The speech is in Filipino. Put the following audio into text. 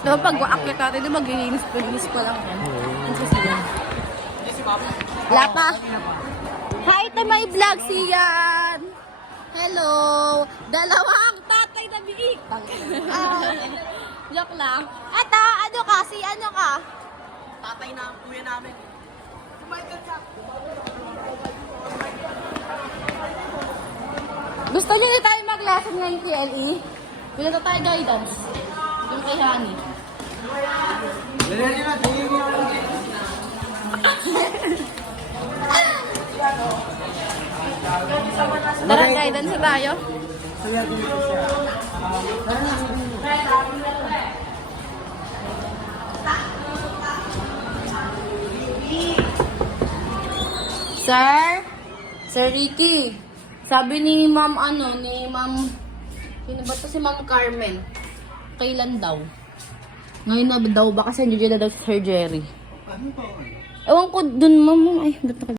Diba pag akit natin, di maglinis pa lang yan. Ang susunod. Wala pa. Hi to my vlog, Sian! Hello! Dalawang tatay na biik! Joke lang. Eto, ano ka? Si ano ka? Tatay na ang kuya namin. Gusto niyo na tayo mag-lesson ngayon, PLE? Pinata tayo guidance. Yung kay Honey. Tara, guidance na tayo. Sir Ricky, sabi ni Ma'am sino ba to, si Ma'am Carmen? Kailan daw? Ngayon na daw ba kasi nandiyan na daw si Sir Jerry? Ewan ko dun, Ma'am. Ay, ba't